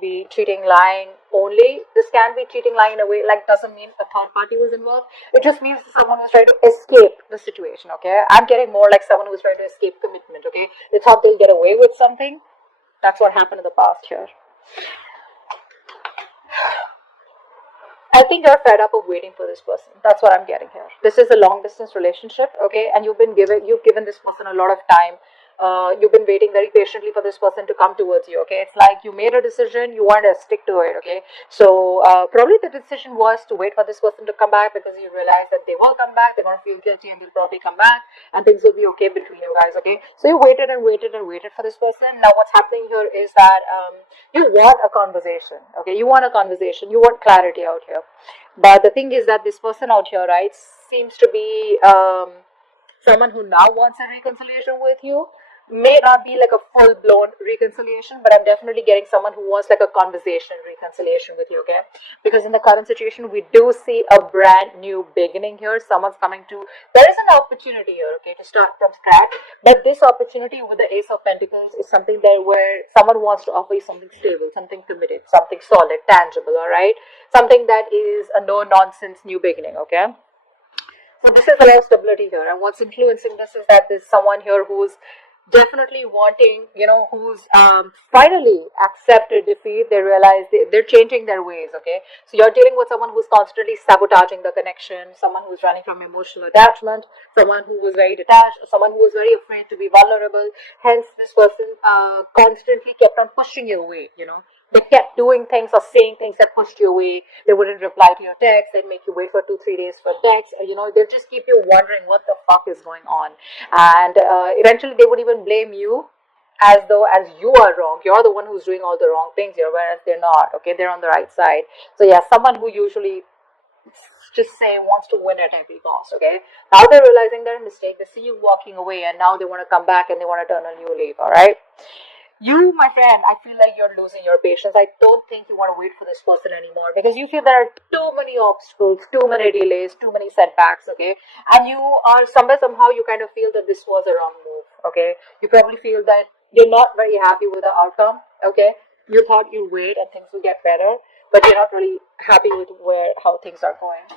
be cheating, lying only. This can be cheating, lying in a way, like doesn't mean a third party was involved. It just means someone who's trying to escape the situation, okay? I'm getting more like someone who's trying to escape commitment, okay? They thought they'll get away with something. That's what happened in the past here. I think you're fed up of waiting for this person. That's what I'm getting here. This is a long distance relationship, okay? And you've given this person a lot of time. You've been waiting very patiently for this person to come towards you, okay? It's like you made a decision, you want to stick to it, okay? So probably the decision was to wait for this person to come back because you realize that they will come back, they're going to feel guilty and they'll probably come back and things will be okay between you guys, okay? So you waited and waited and waited for this person. Now what's happening here is that you want a conversation, okay? You want a conversation, you want clarity out here. But the thing is that this person out here, right, seems to be someone who now wants a reconciliation with you. May not be like a full-blown reconciliation, but I'm definitely getting someone who wants like a conversation reconciliation with you, okay? Because in the current situation, we do see a brand new beginning here. Someone's coming to, there is an opportunity here, okay, to start from scratch. But this opportunity with the Ace of Pentacles is something that where someone wants to offer you something stable, something committed, something solid, tangible, all right? Something that is a no-nonsense new beginning, okay? So this is a lot of stability here. And what's influencing this is that there's someone here who's definitely wanting, who's finally accepted defeat. They realize they're changing their ways, okay? So you're dealing with someone who's constantly sabotaging the connection, someone who's running from emotional attachment, someone who was very detached, someone who was very afraid to be vulnerable. Hence, this person constantly kept on pushing you away, They kept doing things or saying things that pushed you away. They wouldn't reply to your text. They'd make you wait for 2-3 days for text. They'll just keep you wondering what the fuck is going on. And eventually they would even blame you as though as you are wrong. You're the one who's doing all the wrong things here, whereas they're not. Okay, they're on the right side. So yeah, someone who usually just say wants to win at every cost. Okay, now they're realizing their mistake. They see you walking away, and now they want to come back and they want to turn a new leaf. All right. You, my friend, I feel like you're losing your patience. I don't think you want to wait for this person anymore because you feel there are too many obstacles, too many delays, too many setbacks, okay? And you are somehow you kind of feel that this was a wrong move, okay? You probably feel that you're not very happy with the outcome, okay? You thought you'd wait and things will get better, but you're not really happy with how things are going.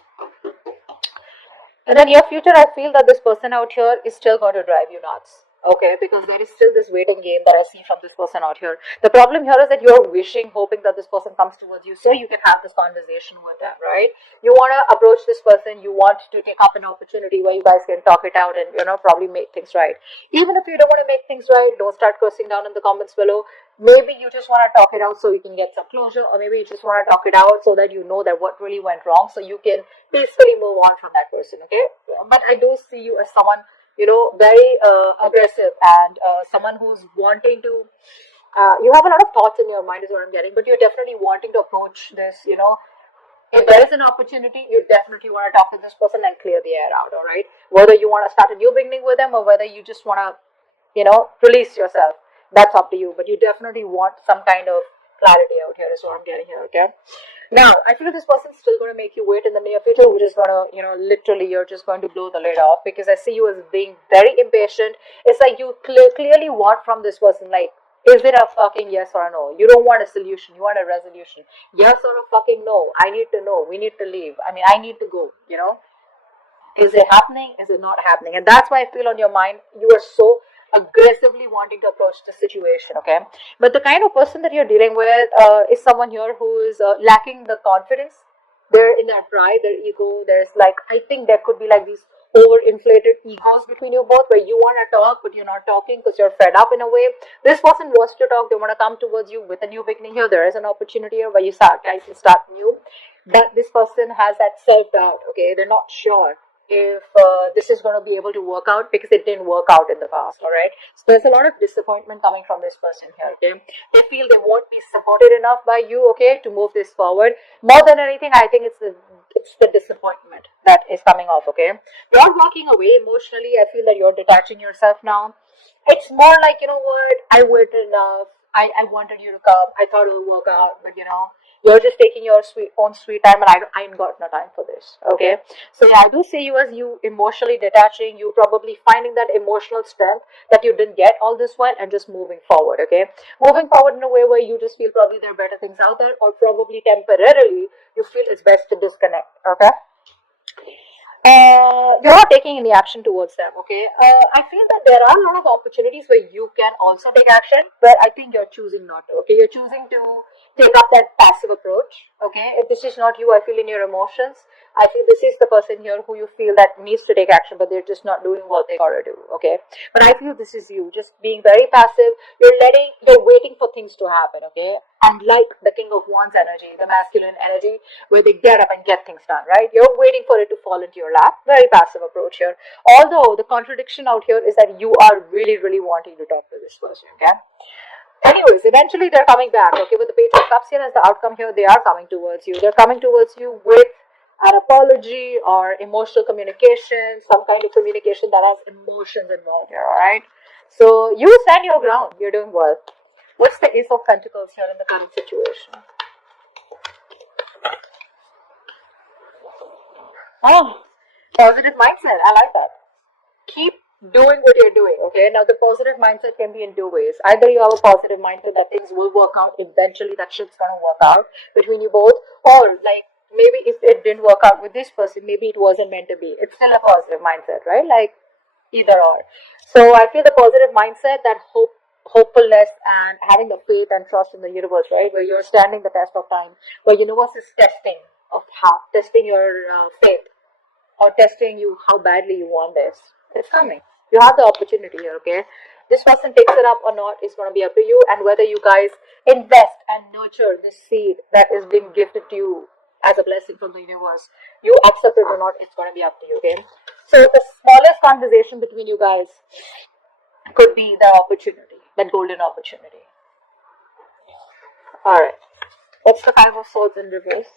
And then your future, I feel that this person out here is still going to drive you nuts. Okay, because there is still this waiting game that I see from this person out here. The problem here is that you're wishing, hoping that this person comes towards you so you can have this conversation with them, right? You want to approach this person, you want to take up an opportunity where you guys can talk it out and, probably make things right. Even if you don't want to make things right, don't start cursing down in the comments below. Maybe you just want to talk it out so you can get some closure, or maybe you just want to talk it out so that you know that what really went wrong so you can peacefully move on from that person, okay? But I do see you as someone very aggressive and someone who's wanting to, you have a lot of thoughts in your mind is what I'm getting, but you're definitely wanting to approach this, if there is an opportunity, you definitely want to talk to this person and clear the air out, all right? Whether you want to start a new beginning with them or whether you just want to, release yourself, that's up to you, but you definitely want some kind of clarity out here is what I'm getting here, okay? Now, I feel this person's still going to make you wait in the near future. We're just going to, literally, you're just going to blow the lid off because I see you as being very impatient. It's like you clearly want from this person, like, is it a fucking yes or a no? You don't want a solution. You want a resolution. Yes or a fucking no. I need to know. We need to leave. I need to go, Is it happening? Is it not happening? And that's why I feel on your mind, you are so aggressively wanting to approach the situation, okay? But the kind of person that you're dealing with is someone here who is lacking the confidence. They're in that pride, their ego. There's I think there could be these overinflated egos between you both where you want to talk but you're not talking because you're fed up in a way. This person wants to talk. They want to come towards you with a new beginning here. There is an opportunity here where you guys can start new. But this person has that self-doubt, okay? They're not sure if this is going to be able to work out because it didn't work out in the past, all right? So there's a lot of disappointment coming from this person here, okay? They feel they won't be supported enough by you, okay, to move this forward. More than anything, I think it's the disappointment that is coming off, okay? You're walking away emotionally. I feel that you're detaching yourself now. It's more like, you know what, I waited enough. I wanted you to come. I thought it would work out, but You're just taking your own sweet time, and I ain't got no time for this. Okay, so yeah, I do see you as you emotionally detaching. You probably finding that emotional strength that you didn't get all this while, and just moving forward. Okay, moving forward in a way where you just feel probably there are better things out there, or probably temporarily you feel it's best to disconnect. Okay, you're not taking any action towards them. Okay, I feel that there are a lot of opportunities where you can also take action, but I think you're choosing not to. Okay, you're choosing to take up that passive approach. Okay, if this is not you, I feel in your emotions, I feel this is the person here who you feel that needs to take action, but they're just not doing what they gotta do. Okay, but I feel this is you just being very passive. You're waiting for things to happen. Okay, and like the King of Wands energy, the masculine energy, where they get up and get things done, right? You're waiting for it to fall into your lap. Very passive approach here. Although the contradiction out here is that you are really, really wanting to talk to this person, okay? Anyways, eventually they're coming back, okay? With the Page of Cups here as the outcome here, they are coming towards you. They're coming towards you with an apology or emotional communication, some kind of communication that has emotions involved here, alright? So you stand your ground. You're doing well. What's the Ace of Pentacles here in the current situation? Oh, positive mindset. I like that. Keep doing what you're doing, okay? Now, the positive mindset can be in two ways. Either you have a positive mindset that things will work out, eventually that shit's gonna work out between you both, or like maybe if it didn't work out with this person, maybe it wasn't meant to be. It's still a positive mindset, right? Like either or. So I feel the positive mindset, that hopefulness, and having the faith and trust in the universe, right? Where you're standing the test of time, where universe is testing your faith, or testing you how badly you want this. It's coming. You have the opportunity here, okay? This person takes it up or not is going to be up to you, and whether you guys invest and nurture this seed that is being gifted to you as a blessing from the universe, you accept it or not, it's going to be up to you, okay? So the smallest conversation between you guys could be the opportunity, that golden opportunity. All right. What's the Five of Swords in reverse?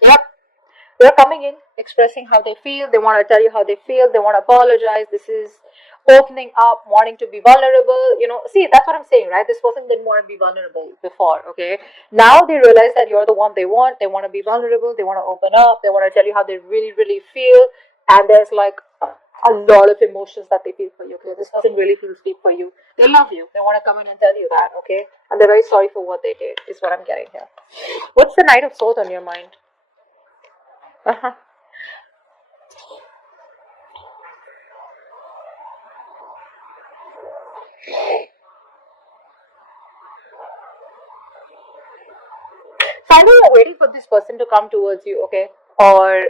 Yep. They're coming in, expressing how they feel. They want to tell you how they feel. They want to apologize. This is opening up, wanting to be vulnerable. See, that's what I'm saying, right? This person didn't want to be vulnerable before, okay? Now they realize that you're the one they want. They want to be vulnerable. They want to open up. They want to tell you how they really, really feel. And there's like a lot of emotions that they feel for you, okay? This person really feels deep for you. They love you. They want to come in and tell you that, okay? And they're very sorry for what they did, is what I'm getting here. What's the Knight of Swords on your mind? Uh-huh. So I know you're waiting for this person to come towards you, okay? Or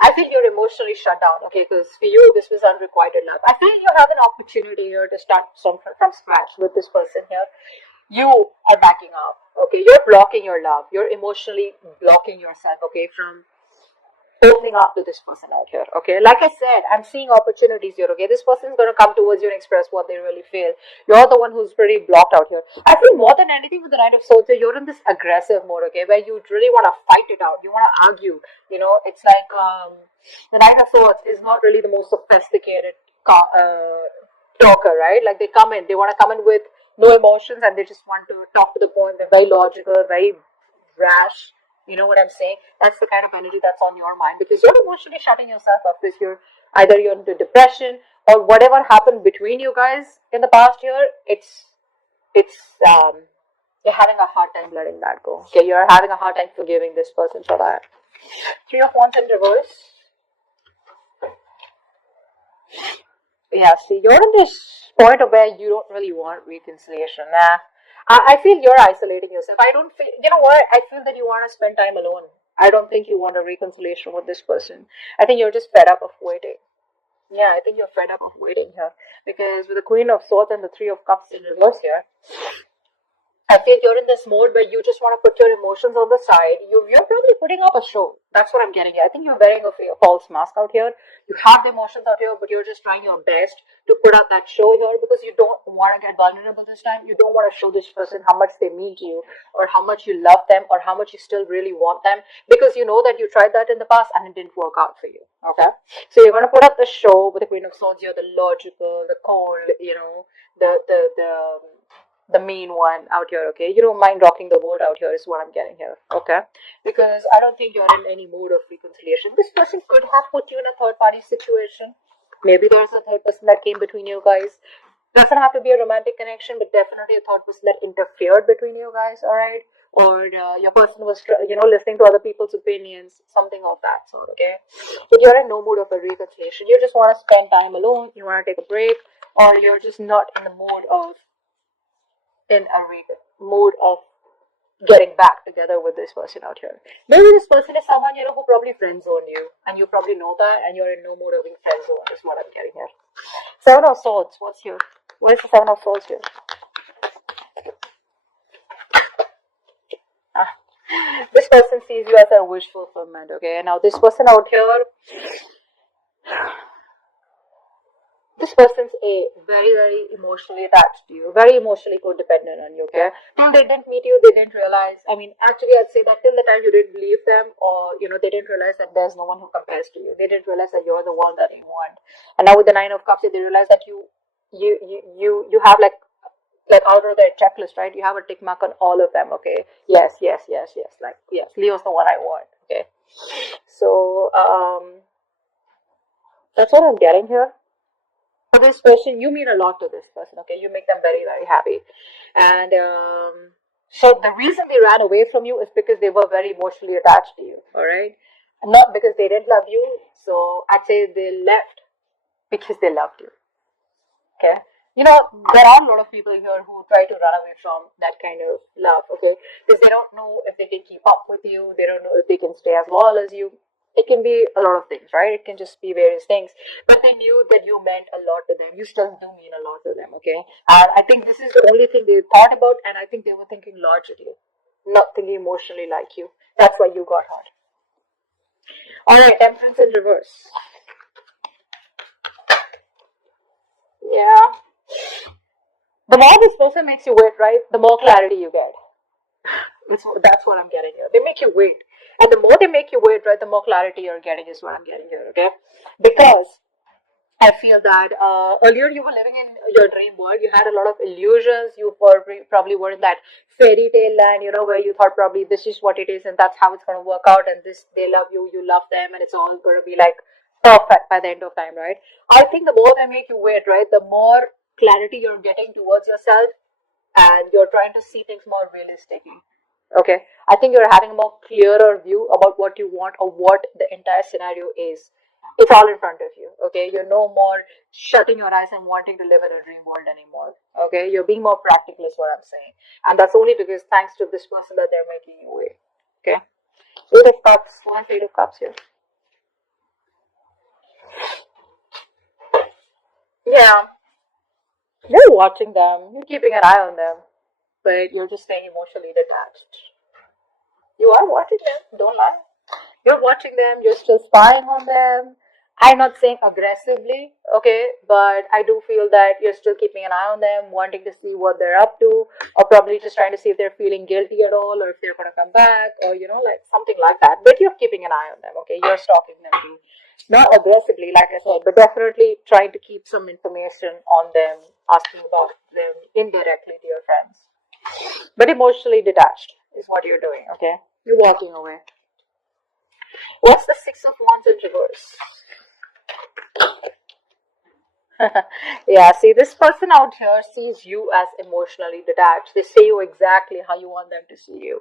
I think you're emotionally shut down, okay? Because for you, this was unrequited love. I feel you have an opportunity here to start from scratch with this person here. You are backing up, okay? You're blocking your love. You're emotionally blocking yourself, okay, from opening up to this person out here, okay? Like I said, I'm seeing opportunities here, okay? This person's going to come towards you and express what they really feel. You're the one who's pretty blocked out here. I feel more than anything with the Knight of Swords, you're in this aggressive mode, okay? Where you really want to fight it out. You want to argue. It's like the Knight of Swords is not really the most sophisticated talker, right? Like they want to come in with no emotions, and they just want to talk to the point. They're very logical, very rash. You know what I'm saying? That's the kind of energy that's on your mind, because you're emotionally shutting yourself up, because you're into depression, or whatever happened between you guys in the past year. It's you're having a hard time letting that go. Okay, you're having a hard time forgiving this person for that. Three of Wands in reverse. Yeah, see, you're in this point of where you don't really want reconciliation. Nah. I feel you're isolating yourself. I don't feel, you know what? I feel that you want to spend time alone. I don't think you want a reconciliation with this person. I think you're just fed up of waiting. Yeah, I think you're fed up of waiting here. Because with the Queen of Swords and the Three of Cups in reverse here, I feel you're in this mode where you just want to put your emotions on the side. You're probably putting up a show. That's what I'm getting at. I think you're wearing a false mask out here. You have the emotions out here, but you're just trying your best to put up that show here because you don't want to get vulnerable this time. You don't want to show this person how much they mean to you or how much you love them or how much you still really want them because you know that you tried that in the past and it didn't work out for you. Okay? So you're going to put up the show with the Queen of Swords here, the logical, the cold, the mean one out here, okay? You don't mind rocking the boat out here is what I'm getting here, okay? Because I don't think you're in any mood of reconciliation. This person could have put you in a third party situation. Maybe there's a third person that came between you guys. Doesn't have to be a romantic connection, but definitely a third person that interfered between you guys, all right? Or your person was, listening to other people's opinions, something of that sort, okay? But you're in no mood of a reconciliation. You just want to spend time alone, you want to take a break, or you're just not in the mood of mood of getting back together with this person out here. Maybe this person is someone who probably friend zoned you, and you probably know that, and you're in no mood of being friend zoned. Is what I'm getting here. Seven of Swords. What's here? What is the Seven of Swords here? This person sees you as a wish fulfillment. Okay, now this person out here. This person's very, very emotionally attached to you, very emotionally codependent on you, okay? Till they didn't meet you, they didn't realize. I mean, actually, I'd say that till the time you didn't believe them, or, they didn't realize that there's no one who compares to you. They didn't realize that you're the one that they want. And now with the Nine of Cups, they realize that you have like out of their checklist, right? You have a tick mark on all of them, okay? Yes, yes, yes, yes. Like, yes, Leo's the one I want, okay? So, that's what I'm getting here. For this person, you mean a lot to this person, okay? You make them very, very happy. And so the reason they ran away from you is because they were very emotionally attached to you, all right? Not because they didn't love you. So I'd say they left because they loved you, okay? There are a lot of people here who try to run away from that kind of love, okay? Because they don't know if they can keep up with you. They don't know if they can stay as loyal as you. It can be a lot of things, right? It can just be various things. But they knew that you meant a lot to them. You still do mean a lot to them, okay? And I think this is the only thing they thought about, and I think they were thinking logically, not thinking emotionally like you. That's why you got hurt. Alright, Temperance in reverse. Yeah. The more this person makes you wait, right, the more clarity you get. That's what I'm getting here. They make you wait. And the more they make you wait, right, the more clarity you're getting is what I'm getting here, okay? Because I feel that earlier you were living in your dream world. You had a lot of illusions. You probably were in that fairy tale land, where you thought probably this is what it is and that's how it's going to work out. And this, they love you, you love them, and it's all going to be like perfect by the end of time, right? I think the more they make you wait, right, the more clarity you're getting towards yourself and you're trying to see things more realistically. Okay, I think you're having a more clearer view about what you want or what the entire scenario is. It's all in front of you. Okay, you're no more shutting your eyes and wanting to live in a dream world anymore. Okay, you're being more practical, is what I'm saying, and that's only because thanks to this person that they're making you wait. Okay, Eight of Cups. One Eight of Cups here. Yeah, you're watching them. You're keeping an eye on them, but you're just staying emotionally detached. You are watching them. Don't lie. You're watching them, you're still spying on them. I'm not saying aggressively, okay, but I do feel that you're still keeping an eye on them, wanting to see what they're up to, or probably just trying to see if they're feeling guilty at all, or if they're going to come back, or like something like that. But you're keeping an eye on them, okay? You're stalking them too. Not aggressively, like I said, but definitely trying to keep some information on them, asking about them indirectly to your friends. But emotionally detached is what you're doing, okay? You're walking away. What's the Six of Wands in reverse? Yeah, see, this person out here sees you as emotionally detached. They see you exactly how you want them to see you.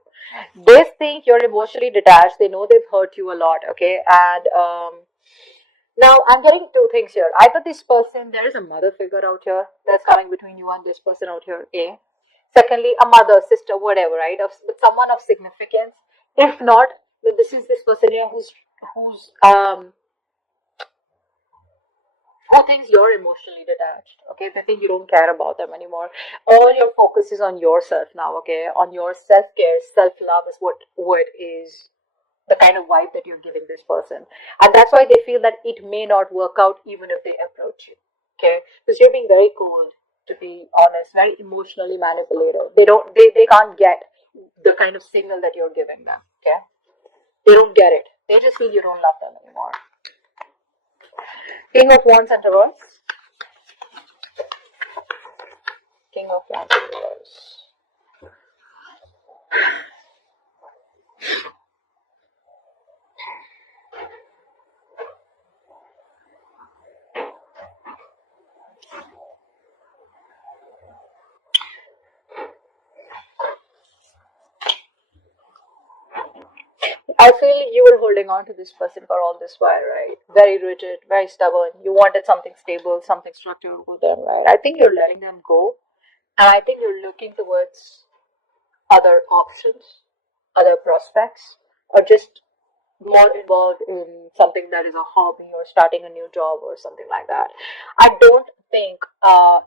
They think you're emotionally detached. They know they've hurt you a lot, okay? And now I'm getting two things here. Either this person, there is a mother figure out here that's coming between you and this person out here, A. Secondly, a mother, sister, whatever, right? But someone of significance. If not, then this is this person here who's who thinks you're emotionally detached. Okay, they think you don't care about them anymore. All your focus is on yourself now. Okay, on your self-care, self-love is what is the kind of vibe that you're giving this person, and that's why they feel that it may not work out even if they approach you. Okay, because you're being very cold, to be honest, very emotionally manipulative. They can't get the kind of signal that you're giving them. Okay, they don't get it. They just feel you don't love them anymore. King of Wands and reverse. King of Wands and reverse. I feel you were holding on to this person for all this while, right? Very rigid, very stubborn. You wanted something stable, something structured with them, right? I think you're letting them go, and I think you're looking towards other options, other prospects, or just more involved in something that is a hobby or starting a new job or something like that. I don't think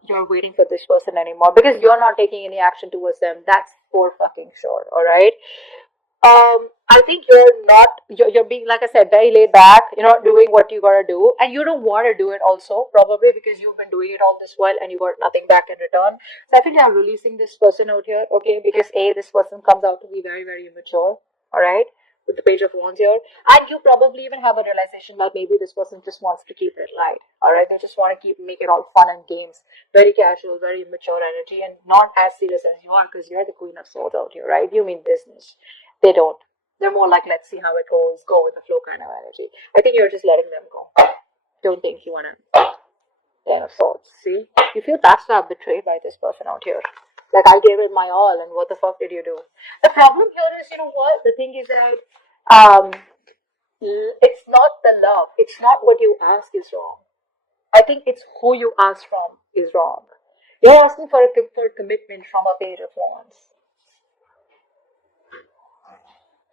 you're waiting for this person anymore because you're not taking any action towards them. That's for fucking sure, all right? I think you're not, you're being, like I said, very laid back. You're not doing what you gotta do, and you don't want to do it also, probably because you've been doing it all this while and you got nothing back in return. So I think I'm releasing this person out here, okay, because this person comes out to be very, very immature, all right, with the Page of Wands here, and you probably even have a realization that maybe this person just wants to keep it light, all right, they just want to make it all fun and games, very casual, very immature energy, and not as serious as you are, because you're the Queen of Swords out here, right? You mean business. They don't. They're more like, let's see how it goes, go with the flow kind of energy. I think you're just letting them go. Don't think you want to. Ten of Swords. See? You feel backstabbed, betrayed by this person out here. Like, I gave it my all, and what the fuck did you do? The problem here is, you know what? The thing is that it's not the love. It's not what you ask is wrong. I think it's who you ask from is wrong. You're asking for a commitment from a Page of Wands,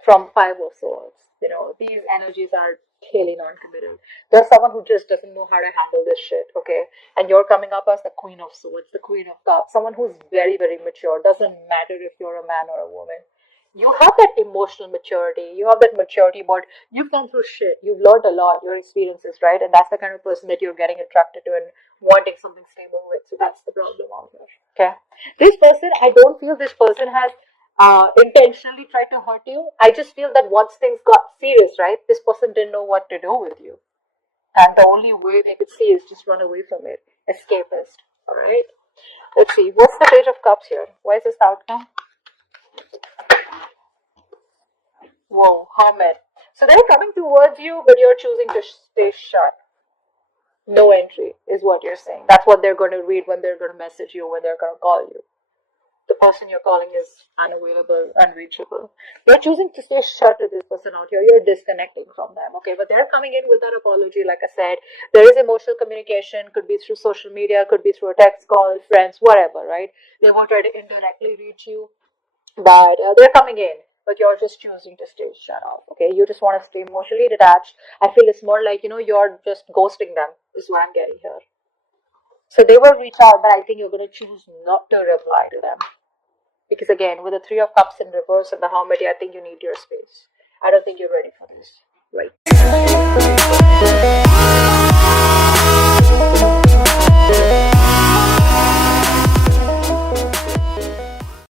from Five of Swords. You know, these energies are clearly non-committal. There's someone who just doesn't know how to handle this shit, okay? And you're coming up as the Queen of Swords, the Queen of Cups, someone who's very, very mature. Doesn't matter if you're a man or a woman. You have that emotional maturity. You have that maturity, but you've gone through shit. You've learned a lot, your experiences, right? And that's the kind of person that you're getting attracted to and wanting something stable with. So that's the problem out here, okay? This person, I don't feel this person has intentionally tried to hurt you. I just feel that once things got serious, right, this person didn't know what to do with you. And the only way they could see is just run away from it. Escapist. Alright? Let's see. What's the Page of Cups here? Why is this outcome? Whoa, Hermit. So they're coming towards you, but you're choosing to stay shut. No entry is what you're saying. That's what they're going to read when they're going to message you, when they're going to call you. The person you're calling is unavailable, unreachable. You're choosing to stay shut to this person out here. You're disconnecting from them, okay? But they're coming in with that apology, like I said. There is emotional communication, could be through social media, could be through a text call, friends, whatever, right? They will try to indirectly reach you, but they're coming in. But you're just choosing to stay shut off, okay? You just want to stay emotionally detached. I feel it's more like, you're just ghosting them, is what I'm getting here. So they will reach out, but I think you're going to choose not to reply to them. Because again, with the Three of Cups in reverse and the Hermit, I think you need your space. I don't think you're ready for this. Right.